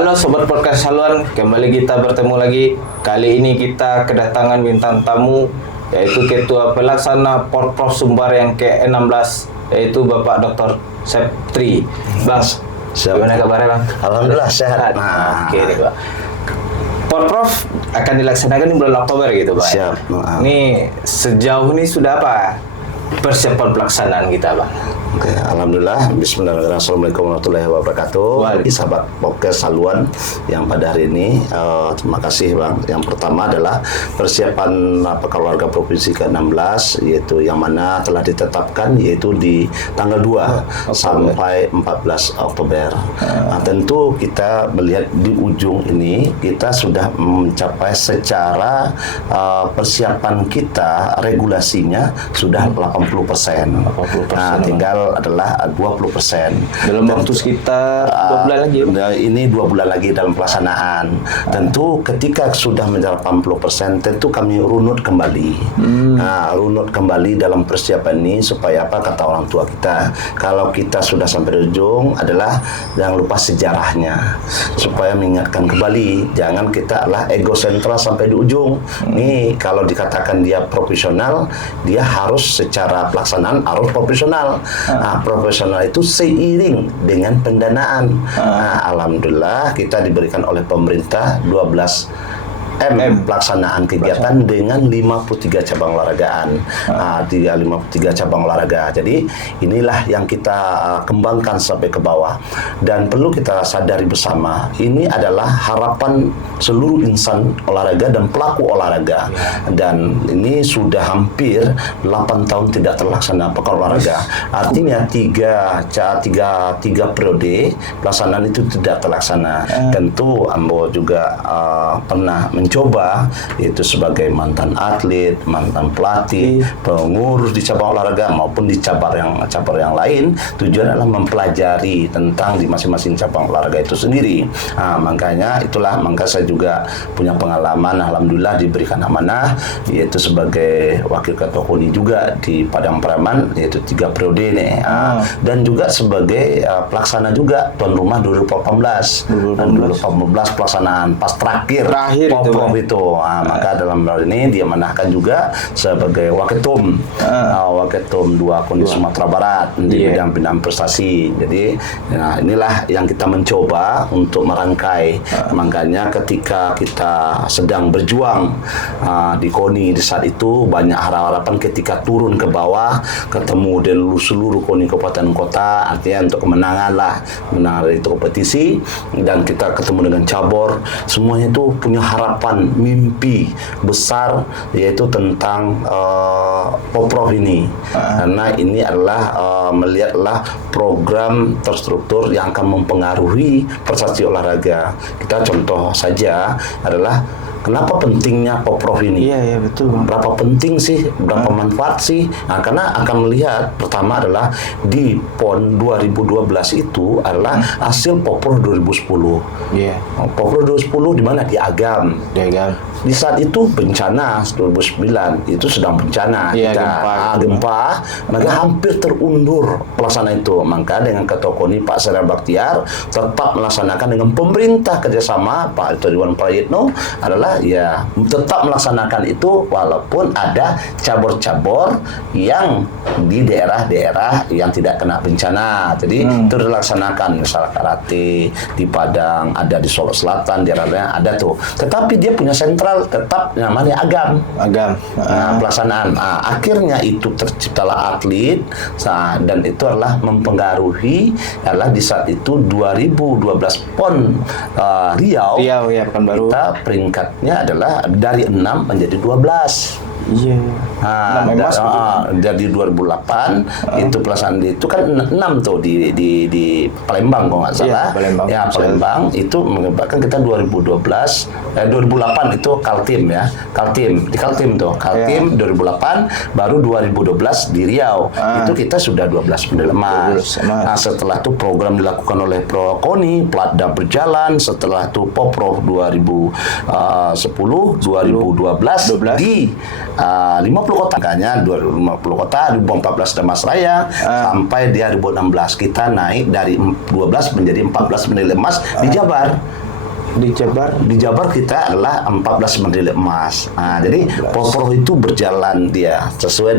Halo Sobat Podcast Haluan, kembali kita bertemu lagi. Kali ini kita kedatangan bintang tamu, yaitu Ketua Pelaksana Porprov Sumbar yang ke-16, yaitu Bapak Dr. Septri. Bang, gimana kabarnya Bang? Alhamdulillah sehat. Oke nih Bang. Porprov akan dilaksanakan di bulan Oktober gitu Bang. Siap. Ini sejauh ini sudah apa persiapan pelaksanaan kita Bang? Oke, alhamdulillah. Bismillahirrahmanirrahim. Assalamualaikum warahmatullahi wabarakatuh. Sahabat podcast Haluan yang pada hari ini, terima kasih Bang. Yang pertama adalah persiapan keluarga provinsi ke-16, yaitu yang mana telah ditetapkan yaitu di tanggal 2 sampai 14 Oktober. Nah, tentu kita melihat di ujung ini kita sudah mencapai secara persiapan kita regulasinya sudah 80%. Nah, tinggal adalah 20%. Dalam waktu sekitar 2 bulan lagi. Ini 2 bulan lagi dalam pelaksanaan. Tentu ketika sudah mencapai 80%, tentu kami runut kembali. Nah, runut kembali dalam persiapan ini supaya apa, kata orang tua kita, kalau kita sudah sampai di ujung adalah jangan lupa sejarahnya, supaya mengingatkan kembali, jangan kita adalah ego sentral sampai di ujung. Nih, kalau dikatakan dia profesional, dia harus secara pelaksanaan harus profesional. Nah, profesional itu seiring dengan pendanaan. Nah, alhamdulillah kita diberikan oleh pemerintah 12 M pelaksanaan kegiatan dengan 53 cabang olahragaan. 53 cabang olahraga. Jadi inilah yang kita kembangkan sampai ke bawah. Dan perlu kita sadari bersama, ini adalah harapan seluruh insan olahraga dan pelaku olahraga. Dan ini sudah hampir 8 tahun tidak terlaksana pekan olahraga. Artinya tiga periode pelaksanaan itu tidak terlaksana. Tentu Ambo juga pernah mencoba, yaitu sebagai mantan atlet, mantan pelatih, pengurus di cabang olahraga maupun di cabang yang lain. Tujuan adalah mempelajari tentang di masing-masing cabang olahraga itu sendiri. Makanya saya juga punya pengalaman, alhamdulillah diberikan amanah, yaitu sebagai wakil ketua KONI juga di Padang Pariaman, yaitu 3 periode nih. Dan juga sebagai pelaksana juga tuan rumah 2018 pelaksanaan pas terakhir Porprov itu. Maka dalam hal ini dia menahkan juga sebagai waketum 2 KONI Sumatera Barat di bidang pembinaan prestasi. Jadi inilah yang kita mencoba untuk merangkai. Makanya ketika kita sedang berjuang di KONI di saat itu, banyak harapan ketika turun ke bawah ketemu dengan seluruh KONI kabupaten kota, artinya untuk kemenangan itu kompetisi, dan kita ketemu dengan cabur, semuanya itu punya harapan, mimpi besar, yaitu tentang Porprov ini. Karena ini adalah melihatlah program terstruktur yang akan mempengaruhi prestasi olahraga. Kita contoh saja adalah kenapa pentingnya Porprov ini? Iya betul. Berapa penting sih? Berapa manfaat sih? Karena akan melihat pertama adalah di PON 2012 itu adalah hasil Porprov 2010. Porprov 2010 di mana? Di Agam. Di saat itu bencana 2009 itu sedang bencana, gempa, maka hampir terundur pelaksanaan itu. Maka dengan Ketua KONI Pak Sera Baktiar tetap melaksanakan dengan pemerintah kerjasama Pak Ridwan Prayitno adalah tetap melaksanakan itu walaupun ada cabur-cabur yang di daerah-daerah yang tidak kena bencana. Jadi itu dilaksanakan, misalnya karate di Padang, ada di Solo Selatan, daerah-daerah ada tuh. Tetapi dia punya sentral tetap namanya Agam. Pelaksanaan. Akhirnya itu terciptalah atlet, dan itu adalah mempengaruhi adalah di saat itu 2012 PON Riau kita peringkatnya adalah dari 6 menjadi 12. Dari 2008 itu pelaksanaan itu kan 6 tuh di Palembang kalau nggak salah. Palembang itu menyebabkan kita 2008 itu Kaltim di Kaltim 2008, baru 2012 di Riau. Itu kita sudah 12 medali emas. Setelah itu program dilakukan oleh KONI, Platda berjalan. Setelah itu Porprov 2010, 2012 di 50 kota, makanya 2050 kota, 2014 Damas Raya, sampai di 2016 kita naik dari 12 menjadi 14 medali emas di Jabar. Di Jabar kita adalah 14 medali emas. Nah, jadi Poprof itu berjalan dia sesuai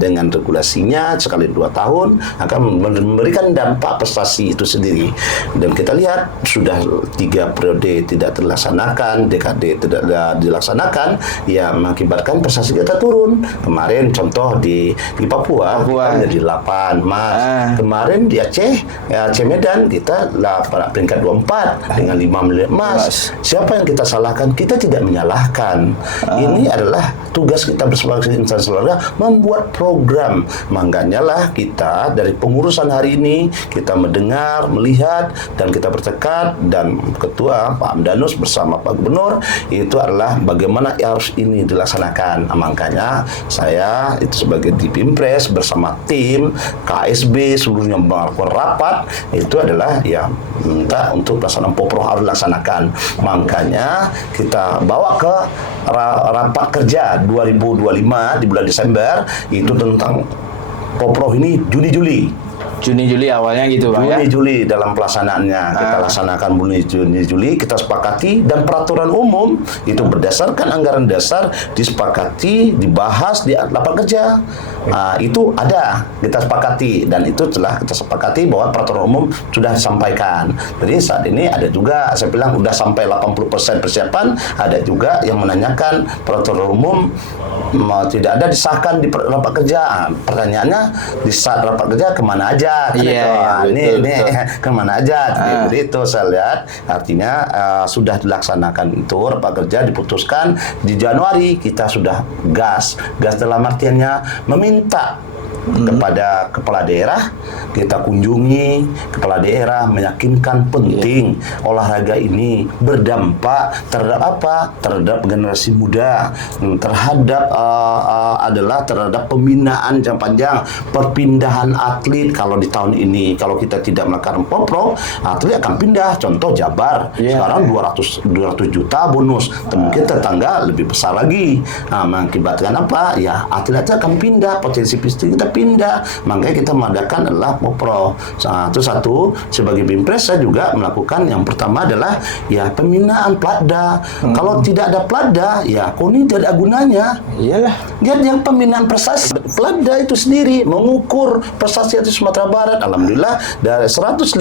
dengan regulasinya sekali 2 tahun akan memberikan dampak prestasi itu sendiri. Dan kita lihat sudah 3 periode tidak terlaksanakan, dekade tidak dilaksanakan, ya mengakibatkan prestasi kita turun. Kemarin contoh di Papua kita jadi 8 emas. Kemarin di Aceh Medan kita pada peringkat 24 dengan 5 medali emas. Siapa yang kita salahkan? Kita tidak menyalahkan. Ini adalah tugas kita sebagai instansi keluarga membuat program. Makanya lah kita dari pengurusan hari ini kita mendengar, melihat, dan kita bertekad, dan Ketua Pak Amdanus bersama Pak Gubernur itu adalah bagaimana harus ini dilaksanakan. Makanya saya itu sebagai di Pimpres bersama tim KSB seluruhnya melakukan rapat itu adalah ya minta untuk pelaksanaan Poprof harus dilaksanakan. Makanya kita bawa ke rapat kerja 2025 di bulan Desember itu tentang Poprof ini Juni-Juli awalnya gitu Bang ya. Juni-Juli dalam pelaksanaannya kita laksanakan bulan Juni-Juli kita sepakati, dan peraturan umum itu berdasarkan anggaran dasar disepakati dibahas di rapat kerja. Itu ada kita sepakati, dan itu telah kita sepakati bahwa peraturan umum sudah disampaikan. Jadi saat ini ada juga saya bilang sudah sampai 80% persiapan, ada juga yang menanyakan peraturan umum tidak ada disahkan di rapat kerja. Pertanyaannya di saat rapat kerja kemana aja? Ini kemana aja? Jadi itu saya lihat artinya sudah dilaksanakan itu rapat kerja diputuskan di Januari kita sudah gas dalam artiannya meminta kepada kepala daerah, kita kunjungi kepala daerah, meyakinkan penting olahraga ini berdampak terhadap apa? Terhadap generasi muda, terhadap terhadap pembinaan jangka panjang, perpindahan atlet. Kalau di tahun ini kalau kita tidak melakukan Poprof, atlet akan pindah. Contoh Jabar sekarang 200 juta bonus, mungkin tetangga lebih besar lagi. Mengakibatkan apa? Ya atlet akan pindah, potensi kita pindah. Makanya kita mengadakan adalah Poprof. Itu satu. Sebagai Bimpres saya juga melakukan yang pertama adalah ya pembinaan Platda. Kalau tidak ada Platda, ya KONI tidak ada gunanya. Iyalah. Jadi yang pembinaan prestasi Platda itu sendiri mengukur prestasi di Sumatera Barat. Alhamdulillah dari 154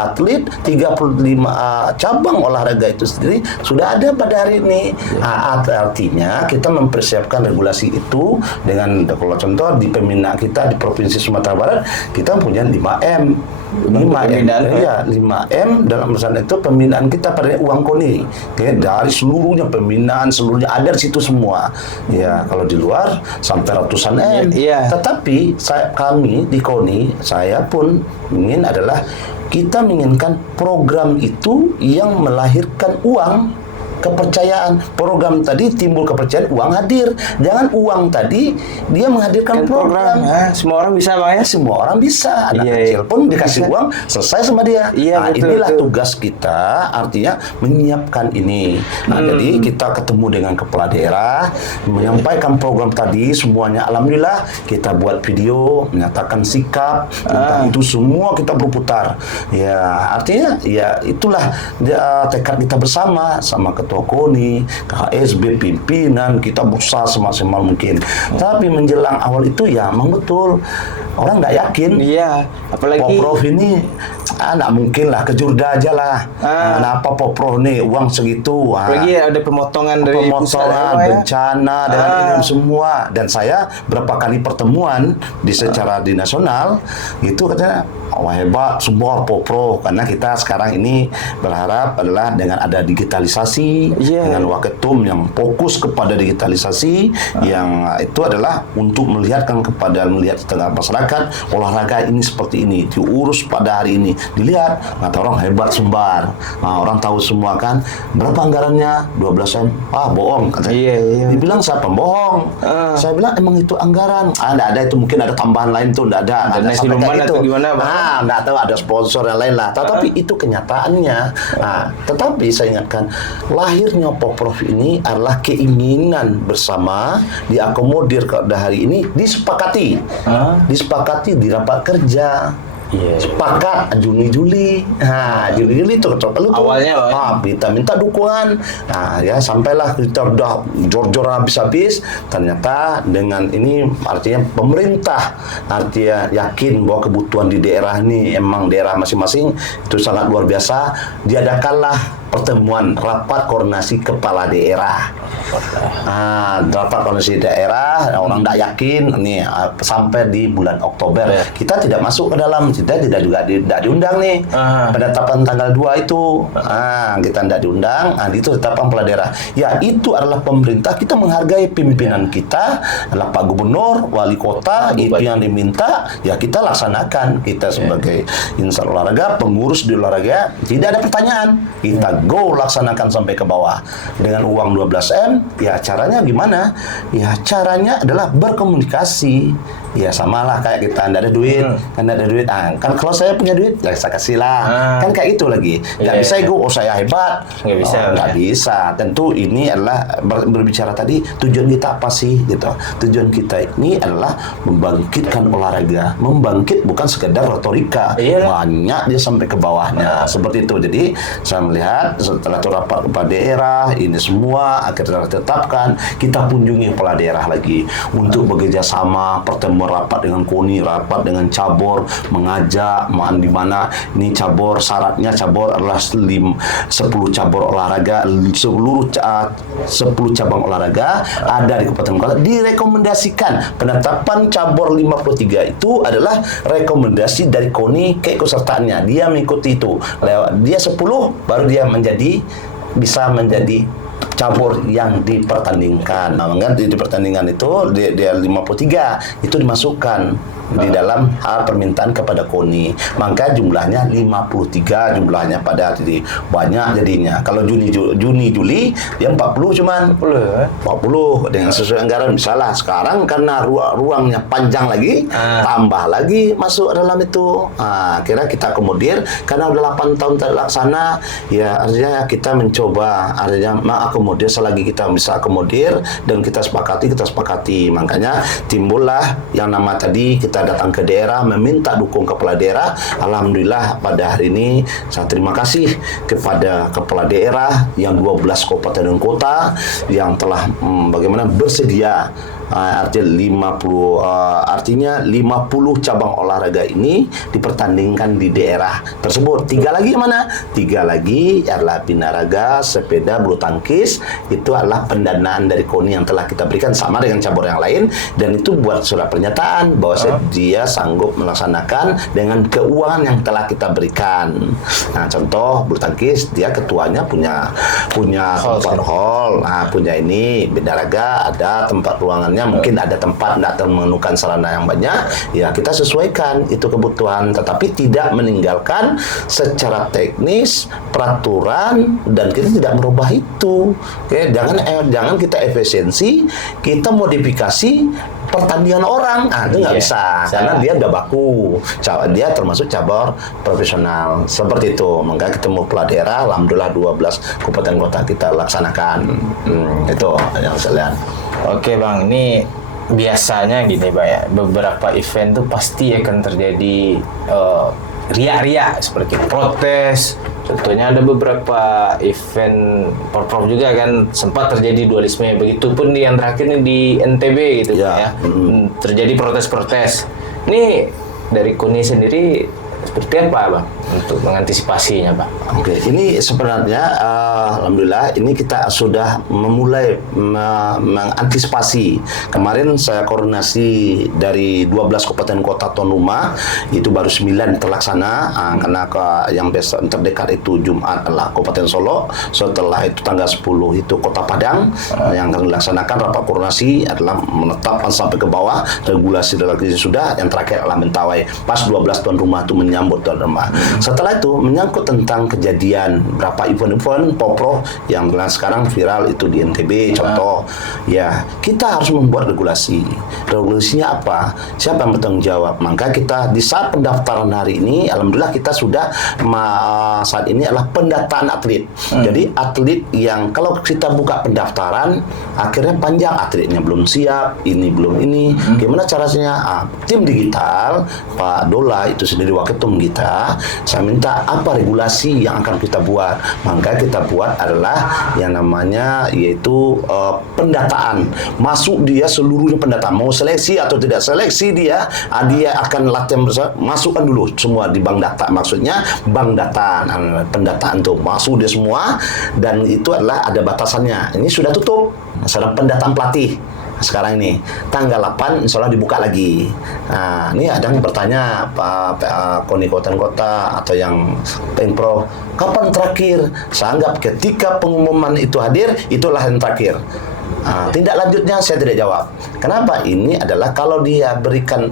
atlet, 35 cabang olahraga itu sendiri sudah ada pada hari ini. Artinya kita mempersiapkan regulasi itu dengan kalau contoh di pembinaan kita di Provinsi Sumatera Barat kita punya 5M. 5M dalam perusahaan itu pembinaan kita pada uang KONI. Dari seluruhnya pembinaan seluruhnya ada di situ semua. Ya, kalau di luar sampai ratusan M. Tetapi kami di KONI, saya pun ingin adalah kita menginginkan program itu yang melahirkan uang. Kepercayaan program tadi timbul kepercayaan, uang hadir. Jangan uang tadi dia menghadirkan program. Semua orang bisa Bang ya? Semua orang bisa. Anak kecil pun dikasih uang selesai sama dia. Inilah tugas kita, artinya menyiapkan ini. Jadi kita ketemu dengan kepala daerah, menyampaikan program tadi semuanya. Alhamdulillah kita buat video menyatakan sikap tentang itu semua kita berputar. Ya artinya ya itulah tekad kita bersama sama ketua KONI, KSB, pimpinan, kita berusaha semaksimal mungkin. Tapi menjelang awal itu ya memang betul orang nggak yakin. Apalagi Poprof ini nggak mungkin lah, kejurda aja lah. Kenapa Poprof nih uang segitu? Apalagi ada pemotongan dari bencana dengan ini semua. Dan saya berapa kali pertemuan secara di nasional itu katanya hebat semua Poprof, karena kita sekarang ini berharap adalah dengan ada digitalisasi dengan Waketum yang fokus kepada digitalisasi yang itu adalah untuk melihat tengah masyarakat olahraga ini seperti ini diurus pada hari ini, dilihat kata orang hebat Sumbar. Orang tahu semua kan berapa anggarannya 12M. Bohong katanya. Dibilang siapa bohong. Saya bilang emang itu anggaran. Enggak ada, itu mungkin ada tambahan lain tuh, enggak ada. Ada siluman atau gimana Bang? Nggak tahu, ada sponsor yang lain lah. Tetapi itu kenyataannya. Tetapi saya ingatkan, lahirnya Poprof ini adalah keinginan bersama, diakomodir pada hari ini, disepakati di rapat kerja. Iya. Sepakat Juni Juli. Nah, Juni Juli itu lu tuh. Awalnya, Bang. Kita minta dukungan. Nah, ya sampailah kita udah jor-jor habis-habis. Ternyata dengan ini artinya pemerintah artinya yakin bahwa kebutuhan di daerah ini emang daerah masing-masing itu sangat luar biasa. Diadakanlah pertemuan rapat koordinasi kepala daerah. Rapat koordinasi daerah, orang tidak yakin nih sampai di bulan Oktober. Kita tidak masuk ke dalam, kita tidak diundang nih. Penetapan tanggal 2 itu, kita tidak diundang. Itu penetapan kepala daerah. Ya itu adalah pemerintah, kita menghargai pimpinan kita, adalah Pak Gubernur, Wali Kota, itu yang diminta, ya kita laksanakan. Kita sebagai insan olahraga, pengurus di olahraga, tidak ada pertanyaan. Kita go laksanakan sampai ke bawah dengan uang 12M. Ya caranya gimana? Ya caranya adalah berkomunikasi. Ya samalah kayak kita anda ada duit, anda ada duit. Kan kalau saya punya duit, ya saya kasih lah. Kan kayak itu lagi. Nggak bisa ego, saya hebat. Nggak bisa. Nggak bisa. Tentu ini adalah berbicara tadi tujuan kita apa sih gitu. Tujuan kita ini adalah membangkitkan olahraga, membangkit bukan sekedar retorika. Banyak dia sampai ke bawahnya. Seperti itu. Jadi saya melihat setelah itu rapat kepala daerah, ini semua akhirnya ditetapkan, kita kunjungi kepala daerah lagi untuk bekerja sama, pertemuan rapat dengan KONI, rapat dengan cabur, mengajak di mana ini cabur, syaratnya cabur adalah 10 cabur olahraga, seluruh 10 cabang olahraga ada di Kabupaten Kota direkomendasikan. Penetapan cabur 53 itu adalah rekomendasi dari KONI keikutsertaannya. Dia mengikuti itu. Lewat dia 10 baru dia bisa menjadi cabur yang dipertandingkan. Nah, di pertandingan itu dia 53 itu dimasukkan di dalam hal permintaan kepada KONI. Maka jumlahnya 53 jumlahnya pada jadi banyak jadinya. Kalau Juni Juli dia 40 cuman 40 dengan sesuai anggaran. Misalnya sekarang karena ruangnya panjang lagi, tambah lagi masuk dalam itu. Kira kita akomodir karena udah 8 tahun terlaksana, ya artinya kita mencoba artinya mengakomodir selagi kita bisa akomodir dan kita sepakati. Makanya timbullah yang nama tadi kita datang ke daerah meminta dukung kepala daerah. Alhamdulillah pada hari ini saya terima kasih kepada kepala daerah yang 12 kabupaten dan kota yang telah bagaimana bersedia artinya 50 cabang olahraga ini dipertandingkan di daerah tersebut. 3 lagi mana? 3 lagi adalah binaraga, sepeda, bulu tangkis. Itu adalah pendanaan dari KONI yang telah kita berikan sama dengan cabur yang lain, dan itu buat surat pernyataan bahwa dia sanggup melaksanakan dengan keuangan yang telah kita berikan. Nah, contoh bulu tangkis, dia ketuanya punya tempat hall, punya ini binaraga ada tempat ruangan, mungkin ada tempat tidak memerlukan sarana yang banyak, ya kita sesuaikan itu kebutuhan, tetapi tidak meninggalkan secara teknis peraturan dan kita tidak merubah itu. Oke, jangan kita efisiensi, kita modifikasi pertandingan orang, itu nggak bisa karena dia udah baku, dia termasuk cabur profesional seperti itu. Maka kita mau kepala daerah, alhamdulillah 12 kabupaten kota kita laksanakan. Itu yang saya lihat. Oke Bang, ini biasanya gini Bang ya, beberapa event tuh pasti akan terjadi riak-riak seperti protes. Contohnya ada beberapa event Porprov juga kan sempat terjadi dualisme. Begitupun yang terakhir ini di NTB gitu ya. Terjadi protes-protes. Ini dari KONI sendiri seperti apa Bang untuk mengantisipasinya Bang? Oke, ini sebenarnya alhamdulillah ini kita sudah memulai mengantisipasi. Kemarin saya koordinasi dari 12 kabupaten kota tuan rumah, itu baru 9 terlaksana karena yang besok terdekat itu Jumat adalah Kabupaten Solo. Setelah itu tanggal 10 itu Kota Padang yang akan dilaksanakan. Rapat koordinasi adalah menetapkan sampai ke bawah regulasi sudah. Yang terakhir adalah Mentawai. Pas 12 tuan rumah itu menyambut menyambut tuan rumah. Setelah itu menyangkut tentang kejadian berapa event-event popro yang sekarang viral itu di NTB contoh, ya kita harus membuat regulasi. Regulasinya apa? Siapa yang bertanggung jawab? Maka kita di saat pendaftaran hari ini, alhamdulillah kita sudah saat ini adalah pendataan atlet. Jadi atlet yang kalau kita buka pendaftaran akhirnya panjang, atletnya belum siap, ini belum ini. Gimana caranya? Tim digital Pak Dola itu sendiri wakil ketum kita, saya minta apa regulasi yang akan kita buat. Maka kita buat adalah yang namanya yaitu pendataan. Masuk dia seluruhnya pendataan, mau seleksi atau tidak seleksi dia akan latihan bersama, masukkan dulu semua di bank data. Maksudnya bank data, pendataan tuh masuk dia semua, dan itu adalah ada batasannya. Ini sudah tutup. Sekarang pendataan pelatih sekarang ini tanggal 8 insya Allah dibuka lagi. Nah, ini ada yang bertanya Pak KONI Kota atau yang Pemprov, kapan terakhir? Saya anggap ketika pengumuman itu hadir, itulah yang terakhir. Tindak lanjutnya saya tidak jawab. Kenapa? Ini adalah kalau dia berikan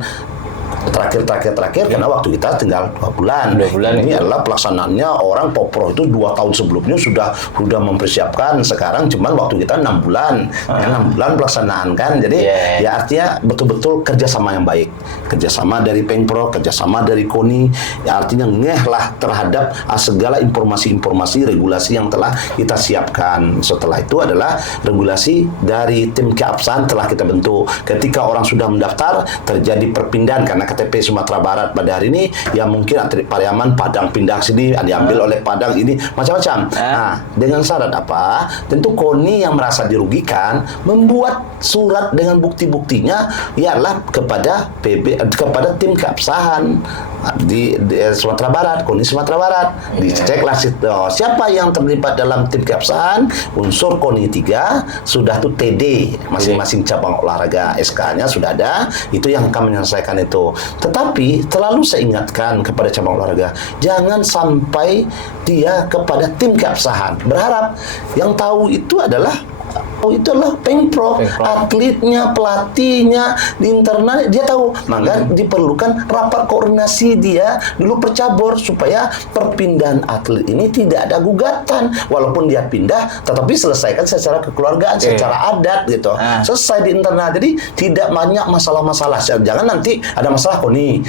terakhir karena waktu kita tinggal 2 bulan. Ini adalah pelaksanaannya orang popro itu 2 tahun sebelumnya sudah mempersiapkan. Sekarang cuman waktu kita 6 bulan. 6 bulan pelaksanaan kan. Jadi ya artinya betul-betul kerjasama yang baik. Kerjasama dari Pemprov, kerjasama dari KONI. Ya artinya ngehlah terhadap segala informasi-informasi regulasi yang telah kita siapkan. Setelah itu adalah regulasi dari tim keabsahan telah kita bentuk. Ketika orang sudah mendaftar terjadi perpindahan karena KTP Sumatera Barat pada hari ini, ya mungkin atlet Pariaman Padang pindah sini, diambil oleh Padang ini, macam-macam. Nah, dengan syarat apa? Tentu KONI yang merasa dirugikan membuat surat dengan bukti-buktinya ialah kepada kepada tim keabsahan di Sumatera Barat, KONI Sumatera Barat. Diceklah siapa yang terlibat dalam tim keabsahan, unsur KONI 3 sudah tuh TD masing-masing cabang olahraga, SK-nya sudah ada, itu yang akan menyelesaikan itu. Tetapi terlalu saya ingatkan kepada cabang olahraga, jangan sampai dia kepada tim keabsahan. Berharap yang tahu itu adalah Pemprov, atletnya, pelatihnya, di internal dia tahu. Maka diperlukan rapat koordinasi dia dulu percabur supaya perpindahan atlet ini tidak ada gugatan. Walaupun dia pindah, tetapi selesaikan secara kekeluargaan, secara adat gitu. Selesai di internal. Jadi tidak banyak masalah-masalah. Jangan nanti ada masalah KONI,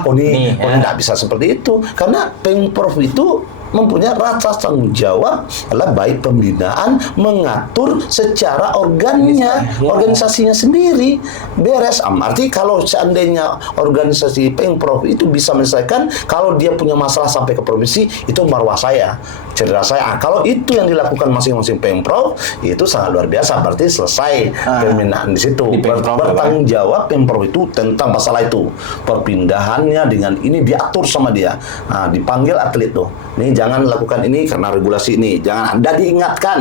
KONI tidak bisa seperti itu. Karena Pemprov itu mempunyai rasa tanggung jawab adalah baik pembinaan, mengatur secara organisasinya sendiri beres. Arti kalau seandainya organisasi Pemprov itu bisa menyelesaikan, kalau dia punya masalah sampai ke provinsi, itu marwah saya, cedera saya. Kalau itu yang dilakukan masing-masing Pemprov, itu sangat luar biasa. Berarti selesai pembinaan di situ. Bertanggung jawab Pemprov itu tentang masalah itu. Perpindahannya dengan ini diatur sama dia. Dipanggil atlet tuh. Nih jangan lakukan ini karena regulasi ini. Jangan Anda diingatkan.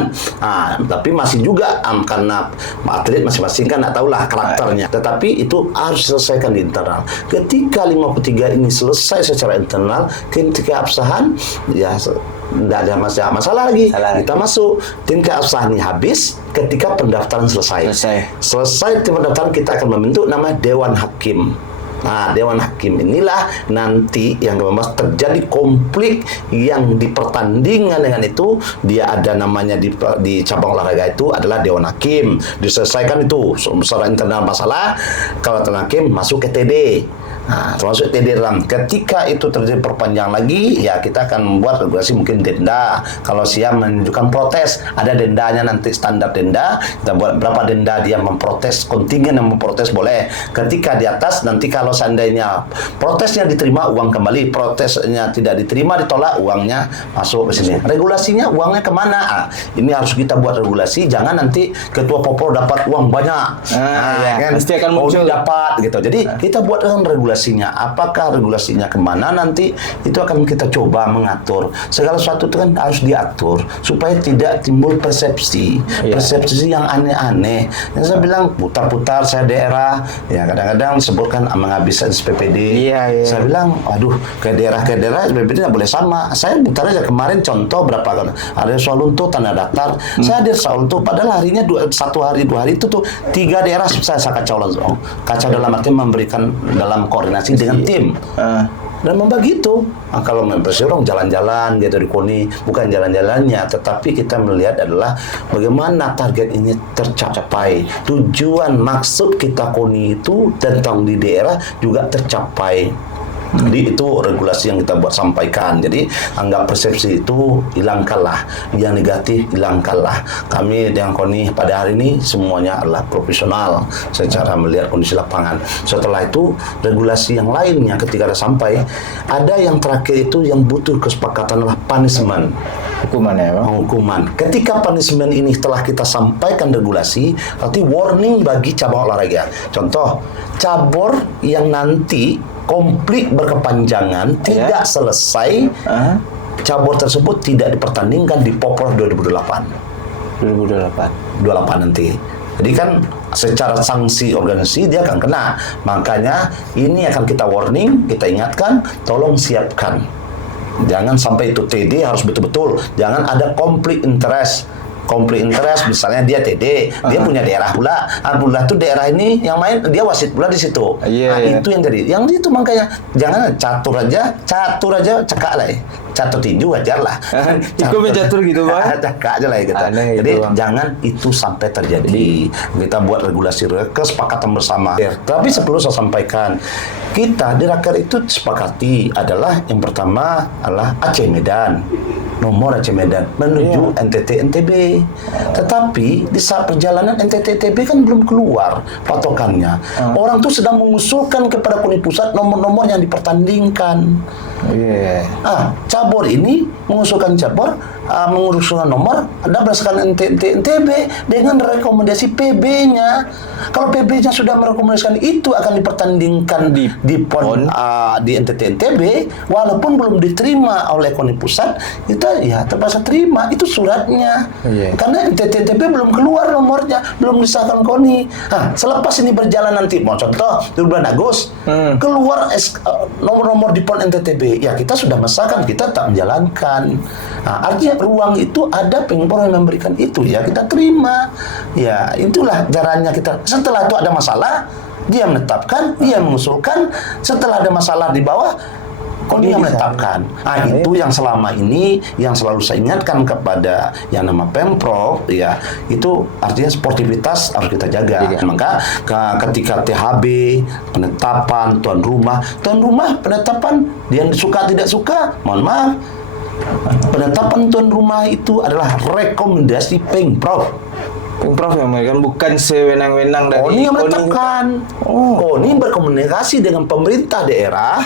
Tapi masih juga karena atlet masing-masing kan nggak tahulah karakternya. Tetapi itu harus diselesaikan di internal. Ketika 53 ini selesai secara internal, ketika absahan ya tidak ada masalah lagi. Kita masuk tim keabsahan ini habis ketika pendaftaran selesai tim pendaftaran, kita akan membentuk nama Dewan Hakim. Nah, Dewan Hakim inilah nanti yang membahas terjadi konflik yang di pertandingan dengan itu, dia ada namanya di cabang olahraga itu adalah Dewan Hakim. Diselesaikan itu secara internal masalah, kalau Dewan Hakim masuk ke TD. Termasuk TD dalam. Ketika itu terjadi perpanjang lagi, ya kita akan membuat regulasi mungkin denda. Kalau siap menunjukkan protes, ada dendanya nanti, standar denda. Kita buat berapa denda dia memprotes, kontingen yang memprotes boleh. Ketika di atas nanti kalau seandainya protesnya diterima, uang kembali. Protesnya tidak diterima, ditolak, uangnya masuk ke sini. Regulasinya uangnya kemana? Ini harus kita buat regulasi. Jangan nanti ketua popro dapat uang banyak. Kan? Pasti akan muncul dapat gitu. Jadi kita buat dengan regulasinya. Apakah regulasinya kemana nanti itu akan kita coba mengatur. Segala sesuatu itu kan harus diatur supaya tidak timbul persepsi yang aneh-aneh. Yang saya bilang putar-putar saya daerah, ya kadang-kadang sebutkan menghabiskan SPPD. Saya bilang, aduh ke daerah SPPD tidak boleh sama. Saya putar aja kemarin contoh berapa kan. Ada soal untuk tanah datar. Saya hadir soal untuk padahal harinya 1 hari 2 hari itu tuh 3 daerah saya kacau langsung. Kacau dalam arti memberikan dalam koordinasi dengan tim. dan membagi itu. Nah, kalau mempersiapkan jalan-jalan gitu di KONI, bukan jalan-jalannya, tetapi kita melihat adalah bagaimana target ini tercapai. Tujuan maksud kita KONI itu tentang di daerah juga tercapai. Jadi itu regulasi yang kita buat sampaikan. Jadi anggap persepsi itu hilangkanlah, yang negatif hilangkanlah. Kami dengan KONI pada hari ini semuanya adalah profesional secara melihat kondisi lapangan. Setelah itu regulasi yang lainnya ketika ada sampai, ada yang terakhir itu yang butuh kesepakatan adalah punishment. Hukuman ya, Bang? Hukuman. Ketika punishment ini telah kita sampaikan regulasi, berarti warning bagi cabang olahraga. Contoh, cabur yang nanti konflik berkepanjangan tidak selesai, cabur tersebut tidak dipertandingkan di Popor 2028 nanti. Jadi kan secara sanksi organisasi dia akan kena. Makanya ini akan kita warning, kita ingatkan, tolong siapkan. Jangan sampai itu TD harus betul-betul. Jangan ada konflik interest. Konflik interest, misalnya dia TD, dia punya daerah pula. Pula tuh daerah ini yang main dia wasit pula di situ. Itu yang jadi. Yang itu makanya jangan catur aja cekak lah. Catur tinju aja lah. Ikut mencatur gitu, Bang. Cekak aja lah gitu. Jadi jangan itu sampai terjadi. Kita buat regulasi kesepakatan bersama. Tapi sebelum saya sampaikan, kita di Raker itu disepakati adalah yang pertama adalah Aceh Medan. Nomor Aceh Medan menuju NTT NTB. Tetapi di saat perjalanan NTT NTB kan belum keluar patokannya. Orang tuh sedang mengusulkan kepada KONI pusat nomor-nomor yang dipertandingkan. Cabur ini mengusulkan cabur, mengusulkan nomor ada berdasarkan NTT NTB dengan rekomendasi PB-nya. Kalau PB-nya sudah merekomendasikan itu akan dipertandingkan di PON di NTT NTB, walaupun belum diterima oleh KONI pusat, kita ya terpaksa terima itu suratnya. Karena NTT NTB belum keluar nomornya, belum disahkan KONI. Selepas ini berjalan nanti, mau contoh di bulan Agustus keluar nomor-nomor di PON NTTB, ya kita sudah mesahkan, kita tak menjalankan. Artinya ruang itu ada Pengpor yang memberikan itu, ya kita terima. Ya itulah caranya kita. Setelah itu ada masalah, dia menetapkan, dia mengusulkan. Setelah ada masalah di bawah, KONI yang menetapkan. Itu yang selama ini yang selalu saya ingatkan kepada yang nama Pemprov, ya itu artinya sportivitas harus kita jaga. Maka ketika THB penetapan tuan rumah penetapan dia suka tidak suka, mohon maaf, penetapan tuan rumah itu adalah rekomendasi Pemprov. Pemprov yang memberikan, bukan sewenang-wenang dari KONI yang menetapkan. KONI berkomunikasi dengan pemerintah daerah,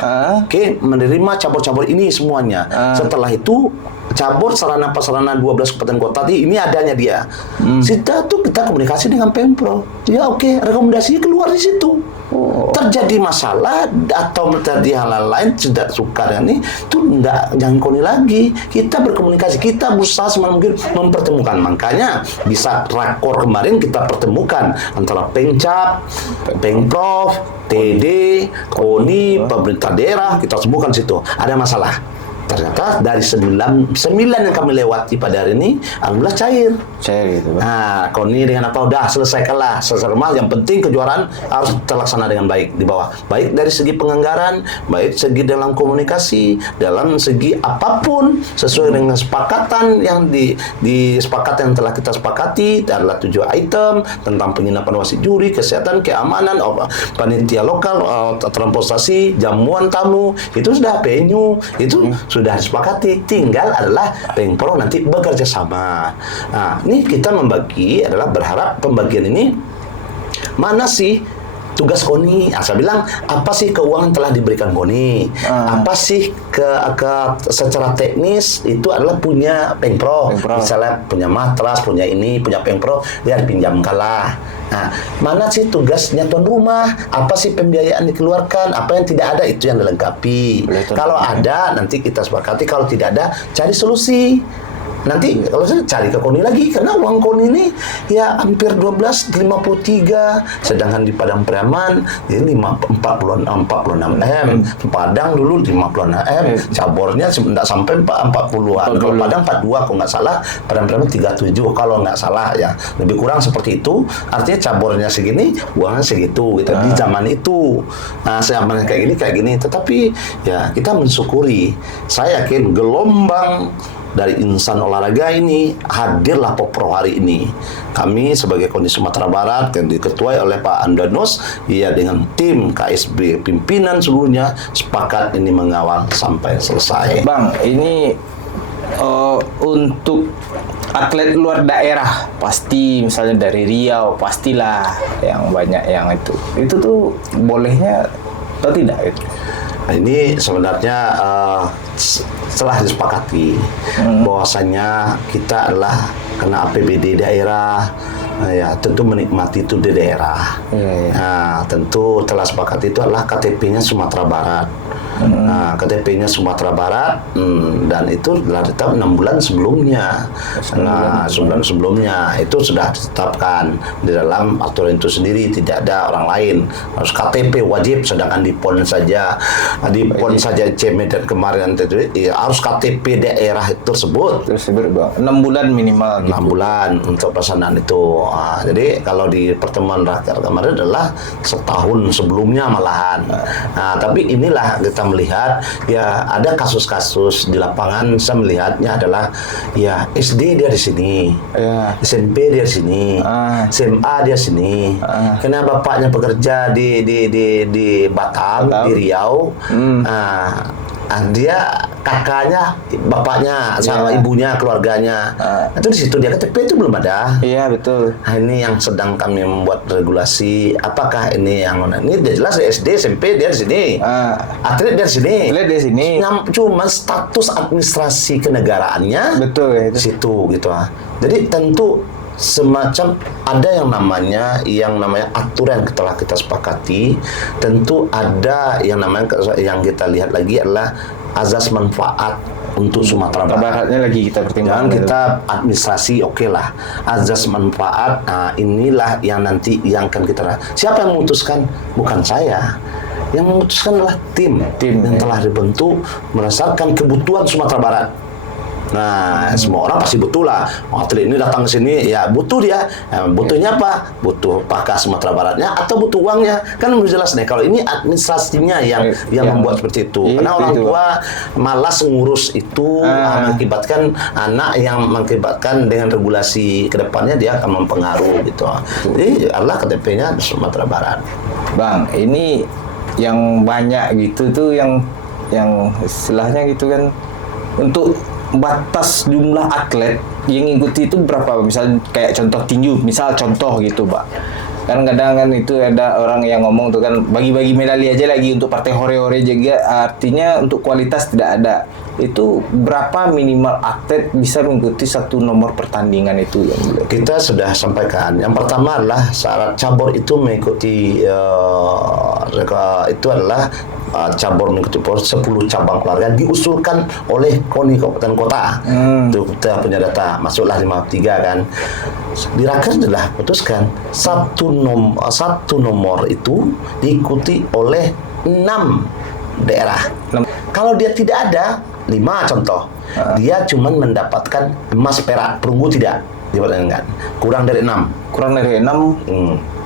menerima cabur-cabur ini semuanya. Setelah itu cabur sarana prasarana 12 kabupaten kota ini adanya dia. Kita komunikasi dengan Pemprov. Ya rekomendasinya keluar di situ. Terjadi masalah atau terjadi hal lain tidak suka dengan ini, itu jangan KONI lagi. Kita berkomunikasi, kita berusaha semaksimal mungkin mempertemukan. Makanya bisa rakor kemarin kita pertemukan antara Pemcap, Pemprov, TD, KONI, pemerintah daerah, kita temukan situ ada masalah. Ternyata dari 9 yang kami lewati pada hari ini, alhamdulillah cair gitu. KONI dengan apa udah selesaikanlah, yang penting kejuaraan harus terlaksana dengan baik di bawah, baik dari segi penganggaran, baik segi dalam komunikasi, dalam segi apapun sesuai dengan kesepakatan yang disepakati yang telah kita sepakati. Adalah 7 item tentang penginapan wasit juri, kesehatan, keamanan, panitia lokal, transportasi, jamuan tamu, itu sudah venue, itu sudah disepakati. Tinggal adalah Pemprov nanti bekerja sama. Ini kita membagi adalah berharap pembagian ini mana sih tugas KONI. Saya bilang apa sih keuangan telah diberikan KONI, apa sih secara teknis itu adalah punya Pemprov. Misalnya punya matras, punya ini, punya Pemprov, dia dipinjamkanlah. Mana sih tugasnya tuan rumah, apa sih pembiayaan dikeluarkan, apa yang tidak ada itu yang dilengkapi. Kalau ada nanti kita sepakati, kalau tidak ada cari solusi. Nanti kalau saya cari ke KONI lagi, karena uang KONI ini ya hampir 12,53, sedangkan di Padang Priaman ini 46 M, Padang dulu 56 M, cabornya tidak sampai 40-an. Kalau Padang 42 kalau nggak salah, Padang Priaman 37 kalau nggak salah ya, lebih kurang seperti itu. Artinya cabornya segini, uangnya segitu gitu di zaman itu. Nah, zaman kayak gini, tetapi ya kita mensyukuri. Saya yakin gelombang dari insan olahraga ini hadirlah Popro hari ini. Kami sebagai KONI Sumatera Barat yang diketuai oleh Pak Andanus, ya dengan tim KSB pimpinan seluruhnya sepakat ini mengawal sampai selesai. Bang, ini untuk atlet luar daerah pasti misalnya dari Riau pastilah yang banyak yang itu tuh bolehnya atau tidak itu? Nah, ini sebenarnya setelah disepakati bahwasanya kita adalah kena APBD daerah, ya tentu menikmati itu di daerah. Nah, tentu telah sepakati itu adalah KTP-nya Sumatera Barat. Nah, KTP-nya Sumatera Barat dan itu telah ditetapkan 6 bulan sebelumnya. Nah, 9 bulan sebelumnya itu sudah ditetapkan di dalam aturan itu sendiri, tidak ada orang lain. Harus KTP wajib, sedangkan di PON saja, CMD dan kemarin itu ya, harus KTP daerah tersebut. Bang. 6 bulan minimal. 6 bulan untuk pelaksanaan itu. Nah, jadi kalau di pertemuan rakyat kemarin adalah setahun sebelumnya malahan. Nah, tapi inilah kita melihat ya ada kasus-kasus di lapangan. Saya melihatnya adalah ya SD dia di sini, SMP dia di sini, SMA dia sini. Karena bapaknya bekerja di Batam, di Riau. Dia kakaknya, bapaknya sama ibunya, keluarganya. Itu di situ dia KTP itu belum ada. Iya, betul. Nah, ini yang sedang kami membuat regulasi. Apakah ini yang ini dia jelas di SD, SMP dia di sini. Atlet dia di sini. Atlet di sini. Cuma status administrasi kenegaraannya betul ya, di situ gitu. Jadi tentu semacam ada yang namanya aturan yang telah kita sepakati. Tentu ada yang kita lihat lagi adalah azas manfaat untuk Sumatera Baratnya lagi kita pertimbangkan. Kita administrasi oke lah, azas manfaat. Nah, inilah yang nanti yang akan kita. Siapa yang memutuskan? Bukan saya. Yang memutuskan adalah tim yang telah dibentuk berdasarkan kebutuhan Sumatera Barat. Nah, semua orang pasti butuh lah. Atlet ini datang ke sini, ya butuh dia. Butuhnya apa? Butuh apakah Sumatera Baratnya atau butuh uangnya? Kan belum jelas nih. Kalau ini administrasinya yang membuat seperti itu. Karena orang tua malas ngurus itu, mengakibatkan anak yang mengakibatkan dengan regulasi kedepannya dia akan mempengaruhi gitu. Jadi adalah KTP-nya Sumatera Barat. Bang, ini yang banyak gitu tuh yang istilahnya gitu kan, untuk batas jumlah atlet yang ngikuti itu berapa? Misal kayak contoh tinju, contoh gitu, Pak. Kan kadang kan itu ada orang yang ngomong tuh kan bagi-bagi medali aja lagi untuk partai hore-hore juga, artinya untuk kualitas tidak ada. Itu berapa minimal atlet bisa mengikuti satu nomor pertandingan itu yang boleh? Kita sudah sampaikan. Yang pertama adalah syarat cabur itu mengikuti itu adalah cabur mengikuti 10 cabang olahraga diusulkan oleh KONI Kabupaten Kota. Itu kita punya data, masuklah 53 kan. Di Raker adalah putuskan satu nomor itu diikuti oleh 6 daerah. Kalau dia tidak ada 5 contoh, dia cuma mendapatkan emas, perak, perunggu tidak dipertandingkan. Kurang dari 6.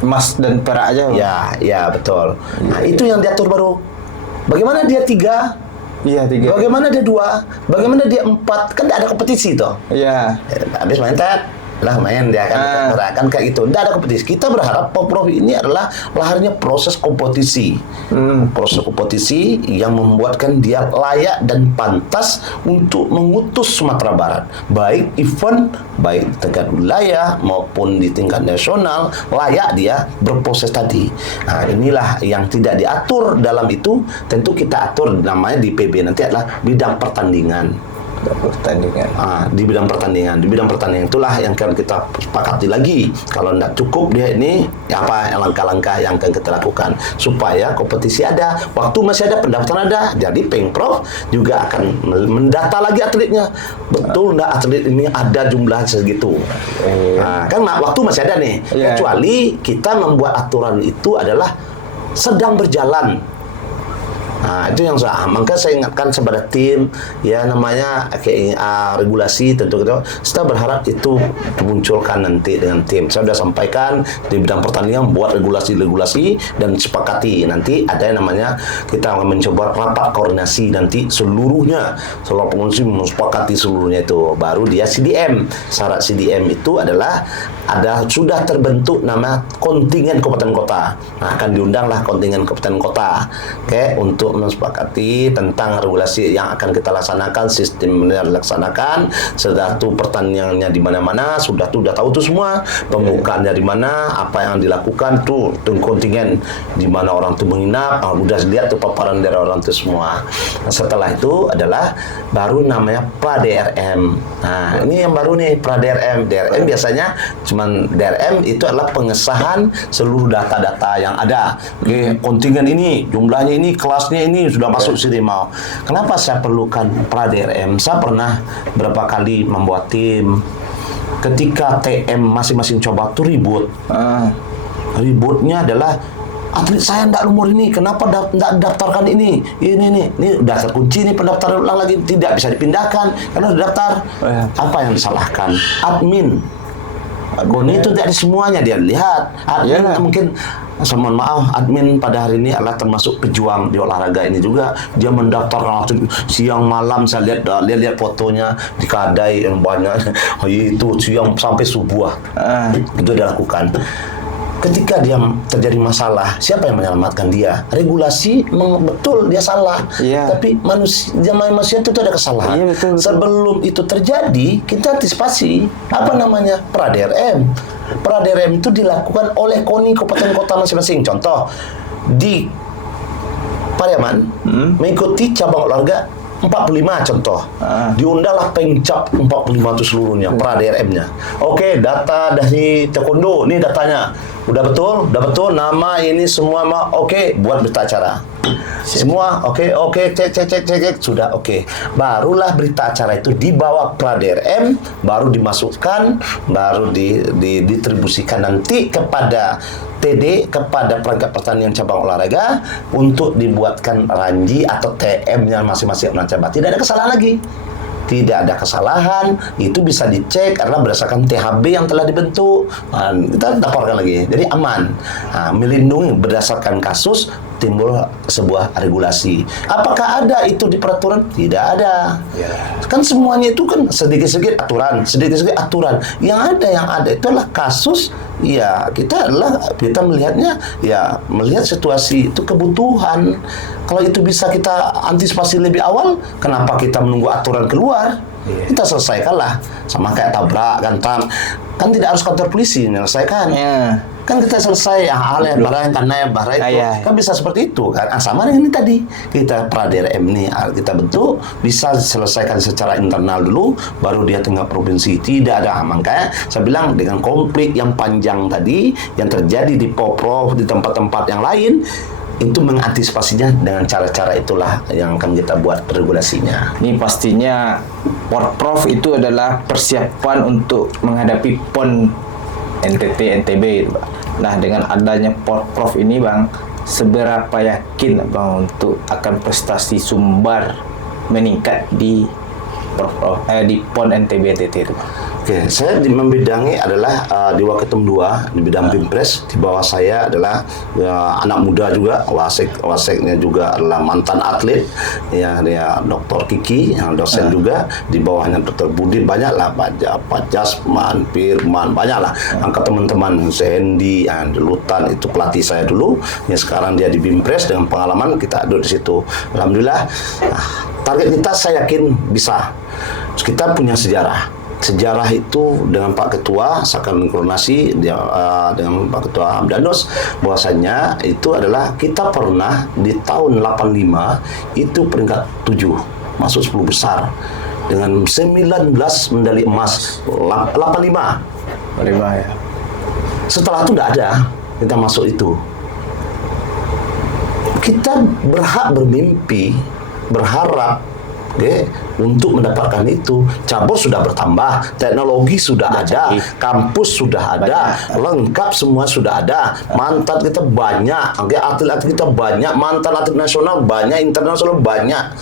Emas dan perak aja. Ya betul. Nah, itu yang diatur baru. Bagaimana dia 3? Iya, 3. Bagaimana dia 2? Bagaimana dia 4? Kan tidak ada kompetisi toh. Iya. Habis main main dia kan kayak gitu. Tidak ada kompetisi. Kita berharap Popro ini adalah lahirnya proses kompetisi. Proses kompetisi yang membuatkan dia layak dan pantas untuk mengutus Sumatera Barat. Baik event, baik tingkat wilayah maupun di tingkat nasional, layak dia berproses tadi. Nah, inilah yang tidak diatur dalam itu. Tentu kita atur namanya di PB nanti adalah bidang pertandingan. pertandingan. Di bidang pertandingan. Di bidang pertandingan itulah yang akan kita sepakati lagi. Kalau tidak cukup dia ini, apa langkah-langkah yang akan kita lakukan supaya kompetisi ada, waktu masih ada, pendaftaran ada. Jadi Pemprov juga akan mendata lagi atletnya. Betul enggak atlet ini ada jumlah segitu? Kan waktu masih ada nih. Kecuali kita membuat aturan itu adalah sedang berjalan. Itu yang salah. Maka saya ingatkan kepada tim, ya namanya regulasi tentu kita berharap itu dimunculkan nanti dengan tim. Saya sudah sampaikan di bidang pertandingan buat regulasi dan sepakati nanti ada yang namanya kita akan mencoba rapat koordinasi nanti seluruhnya, seluruh pengungsi sepakati seluruhnya itu. Baru dia CDM. Syarat CDM itu adalah sudah terbentuk nama kontingen kabupaten kota. Akan diundanglah kontingen kabupaten kota, untuk mensepakati tentang regulasi yang akan kita laksanakan, sistem yang dilaksanakan, satu pertandingannya di mana-mana, sudah tahu tuh semua, pembukaannya di mana, apa yang dilakukan tuh kontingen di mana orang tuh menginap, udah lihat tuh paparan dari orang tuh semua. Setelah itu adalah baru namanya pra-DRM. Ini yang baru nih, pra-DRM. DRM biasanya cuman DRM itu adalah pengesahan seluruh data-data yang ada. Kontingen ini, jumlahnya ini, kelasnya ini sudah masuk sini mau. Kenapa saya perlukan pra-DRM? Saya pernah berapa kali membuat tim. Ketika TM masing-masing coba tuh ribut. Ributnya adalah atlet saya enggak umur ini, kenapa enggak daftarkan ini udah terkunci nih, pendaftaran ulang lagi tidak bisa dipindahkan karena sudah daftar. Apa yang disalahkan? Admin. Ini itu dari semuanya dia lihat. Admin mungkin mohon maaf, admin pada hari ini adalah termasuk pejuang di olahraga ini juga. Dia mendaftarkan siang malam, saya lihat fotonya di Kadai yang banyak. Itu siang sampai subuh. Itu dilakukan. Ketika dia terjadi masalah, siapa yang menyelamatkan dia? Regulasi betul dia salah, tapi manusia itu ada kesalahan. Betul. Sebelum itu terjadi, kita antisipasi. Apa namanya? Pra-DRM. Pra-DRM itu dilakukan oleh KONI kabupaten kota masing-masing. Contoh di Pariaman mengikuti cabang olahraga 45 contoh. Diundanglah Pemcap 45 itu seluruhnya, pra-DRM-nya. Oke, data dari taekwondo, ini datanya. Udah betul, nama ini semua oke, buat berita acara. Semua oke, cek, sudah oke. Barulah berita acara itu dibawa pra-DRM, baru dimasukkan, baru didistribusikan nanti kepada TD, kepada perangkat pertandingan cabang olahraga untuk dibuatkan ranji atau TM-nya masing-masing cabang. Tidak ada kesalahan lagi. Tidak ada kesalahan, itu bisa dicek karena berdasarkan THB yang telah dibentuk. Kita laporkan lagi, jadi aman. Melindungi berdasarkan kasus, timbul sebuah regulasi. Apakah ada itu di peraturan? Tidak ada. Kan semuanya itu kan sedikit-sedikit aturan. Yang ada itu adalah kasus. Kita melihatnya, melihat situasi itu kebutuhan. Kalau itu bisa kita antisipasi lebih awal, kenapa kita menunggu aturan keluar? Kita selesaikanlah. Sama kayak tabrak kan tidak harus kantor polisi menyelesaikan. Kan kita selesai hal yang barang karena barang itu kan bisa seperti itu kan. Sama dengan ini tadi, kita pra-DRM ini kita bentuk, bisa selesaikan secara internal dulu, baru dia tinggal provinsi. Tidak ada. Makanya saya bilang dengan konflik yang panjang tadi yang terjadi di Poprov, di tempat-tempat yang lain, itu mengantisipasinya dengan cara-cara itulah yang akan kita buat regulasinya. Ini pastinya Porprov itu adalah persiapan untuk menghadapi PON NTT NTB itu, Pak. Nah, dengan adanya Porprov ini, Bang, seberapa yakin Bang untuk akan prestasi Sumbar meningkat di di PON NTB NTT itu, Bang? Oke, saya membidangi adalah di Waketum 2 di bidang Bimpres. Di bawah saya adalah anak muda juga, waseknya juga adalah mantan atlet, dia Dr. Kiki, yang dosen juga. Di bawahnya Dr. Budi, banyaklah Pak Jasman, Firman, banyaklah angkat teman-teman Sendi, Lutan itu pelatih saya dulu. Sekarang dia di Bimpres dengan pengalaman kita duduk di situ. Alhamdulillah. Target kita saya yakin bisa. Kita punya sejarah itu dengan Pak Ketua, saya akan koordinasi dengan Pak Ketua Hamdanus, bahwasanya itu adalah kita pernah di tahun 85 itu peringkat 7 masuk 10 besar. dengan 19 medali emas, 85. 5 ya. Setelah itu tidak ada kita masuk itu. Kita berhak bermimpi, berharap, untuk mendapatkan itu. Cabur sudah bertambah, teknologi sudah ada, kampus sudah ada, lengkap semua sudah ada. Mantan kita banyak, atlet-atlet kita banyak, mantan atlet nasional banyak, internasional banyak.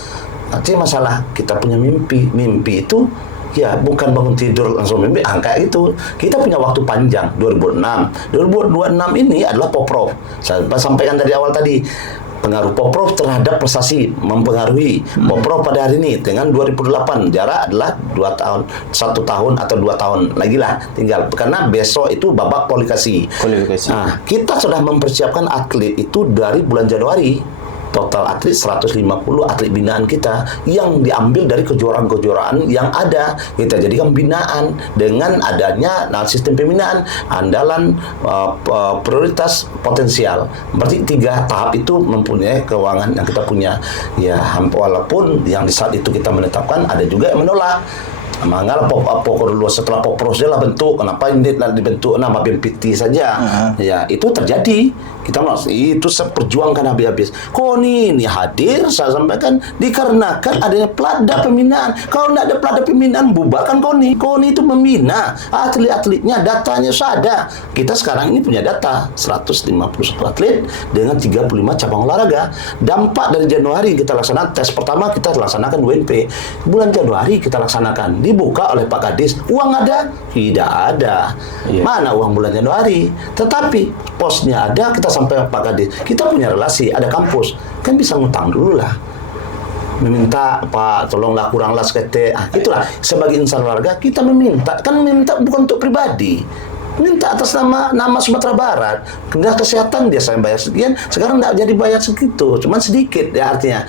Nanti masalah kita punya mimpi. Mimpi itu ya bukan bangun tidur langsung mimpi, kayak gitu. Kita punya waktu panjang, 2006. 2026 ini adalah Poprov. Saya sampaikan dari awal tadi, pengaruh Poprov terhadap prestasi mempengaruhi Poprov pada hari ini dengan 2008 jarak adalah 2 tahun, 1 tahun atau 2 tahun lagi lah tinggal, karena besok itu babak kualifikasi. Nah, kita sudah mempersiapkan atlet itu dari bulan Januari. Total atlet 150 atlet binaan kita yang diambil dari kejuaraan-kejuaraan yang ada. Kita jadikan binaan dengan adanya sistem pembinaan andalan, prioritas, potensial. Berarti 3 tahap itu mempunyai keuangan yang kita punya. Ya, walaupun yang di saat itu kita menetapkan ada juga yang menolak. Mangal pokok dulu setelah Popros dia lah bentuk. Kenapa ini dibentuk nama BMPT saja? Ya, itu terjadi. Kita itu saya perjuangkan habis-habis. KONI ini hadir, saya sampaikan, dikarenakan adanya pelada pembinaan. Kalau tidak ada pelada pembinaan, bubarkan KONI. KONI itu membina atlet-atletnya, datanya sudah ada. Kita sekarang ini punya data 151 atlet dengan 35 cabang olahraga. Dampak dari Januari kita laksanakan tes pertama, kita laksanakan UNP. Bulan Januari kita laksanakan, dibuka oleh Pak Kadis. Uang ada? Tidak ada. Mana uang bulan Januari? Tetapi posnya ada, kita sampai Pak Kadis. Kita punya relasi, ada kampus. Kan bisa ngutang dulu lah. Meminta, Pak, tolonglah kuranglah sekete. Itulah, sebagai insan olahraga, kita meminta. Kan meminta bukan untuk pribadi. Minta atas nama Sumatera Barat. Kena kesehatan dia saya bayar sekian, sekarang tidak jadi bayar segitu, cuman sedikit ya, artinya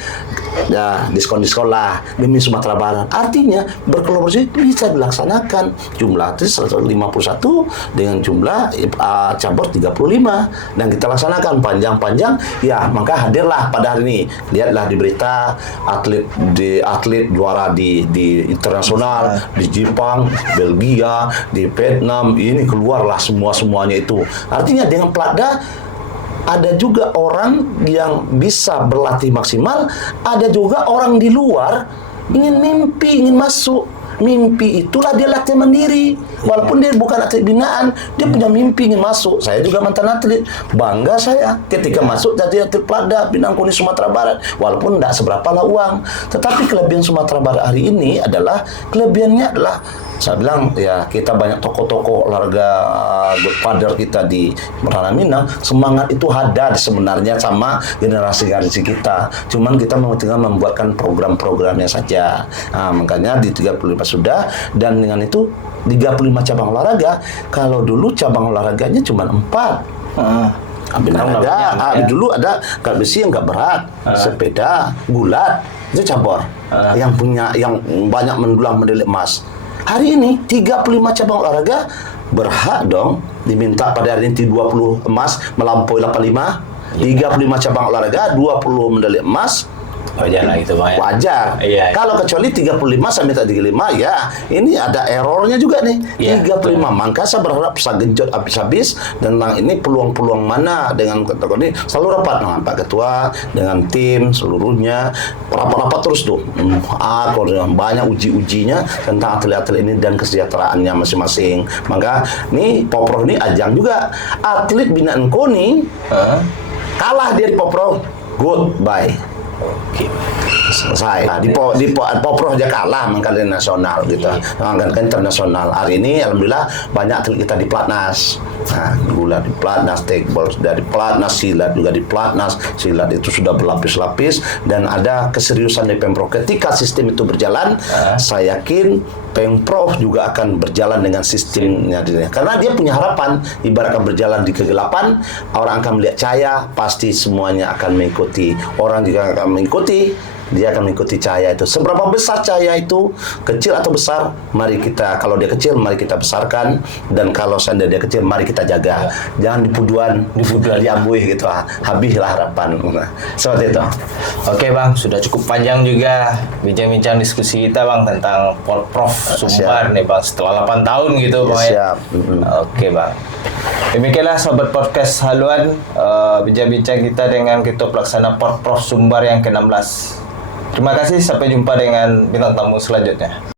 ya diskon-diskon lah demi Sumatera Barat. Artinya berkolaborasi bisa dilaksanakan. Jumlah atlet 151 dengan jumlah cabur 35 dan kita laksanakan panjang-panjang. Ya, maka hadirlah pada hari ini. Lihatlah di berita atlet juara di internasional, di Jepang, Belgia, di Vietnam, ini keluarlah semuanya itu. Artinya dengan pelada ada juga orang yang bisa berlatih maksimal, ada juga orang di luar ingin mimpi, ingin masuk. Mimpi itulah dia latihan mandiri. Walaupun dia bukan atlet binaan, dia punya mimpi ingin masuk. Saya juga mantan atlet. Bangga saya ketika masuk jadi atlet pelada binaan KONI Sumatera Barat. Walaupun tidak seberapa lah uang. Tetapi kelebihan Sumatera Barat hari ini adalah, kelebihannya adalah, saya bilang ya, kita banyak tokoh-tokoh olahraga godfather kita di Ranah Minang. Semangat itu ada sebenarnya sama generasi-generasi kita. Cuman kita mau tinggal membuatkan program-programnya saja. Nah, makanya di 35 sudah, dan dengan itu 35 cabang olahraga. Kalau dulu cabang olahraganya cuma 4. Dulu ada angkat besi, angkat berat, sepeda, gulat, itu cabur. Yang banyak mendulang medali emas. Hari ini 35 cabang olahraga berhak dong diminta pada hari ini 20 emas melampaui 85. 35 cabang olahraga 20 medali emas. Wajar lah itu, Pak. Wajar. Iya. Kalau kecuali 35 sampai 35, ya ini ada errornya juga nih. 35. Maka saya berharap saya genjot habis-habis tentang ini, peluang-peluang mana dengan ketua ini. Selalu rapat dengan Pak Ketua, dengan tim seluruhnya. Rapat-rapat terus tuh. Banyak uji-ujinya tentang atlet-atlet ini dan kesejahteraannya masing-masing. Maka nih Poprov ini ajang juga. Atlet binaan KONI kalah dia di Poprov, goodbye. Selesai. Nah, di Poprov aja kalah mengkali nasional gitu. Mengangkat internasional. Hari ini alhamdulillah banyak atlet kita di Platnas. Nah, gula di Platnas, tekbol sudah di Platnas, silat juga di Platnas. Silat itu sudah berlapis-lapis dan ada keseriusan dari Pemprov. Ketika sistem itu berjalan, saya yakin Pemprov juga akan berjalan dengan sistemnya. Karena dia punya harapan, ibaratkan berjalan di kegelapan, orang akan melihat cahaya, pasti semuanya akan mengikuti. Orang juga akan mengikuti, dia akan mengikuti cahaya itu. Seberapa besar cahaya itu, kecil atau besar, mari kita, kalau dia kecil, mari kita besarkan, dan kalau seandainya dia kecil, mari kita jaga. Jangan dipuduan, diambuih gitu. Habislah harapan. Seperti itu. Oke Bang, sudah cukup panjang juga bincang-bincang diskusi kita Bang tentang Prof Sumbar nih Bang, setelah 8 tahun gitu Bang. Siap. Oke Bang. Demikianlah Sobat Podcast Haluan, bincang-bincang kita dengan Ketua Pelaksana Prof Sumbar yang ke-16. Terima kasih, sampai jumpa dengan bintang tamu selanjutnya.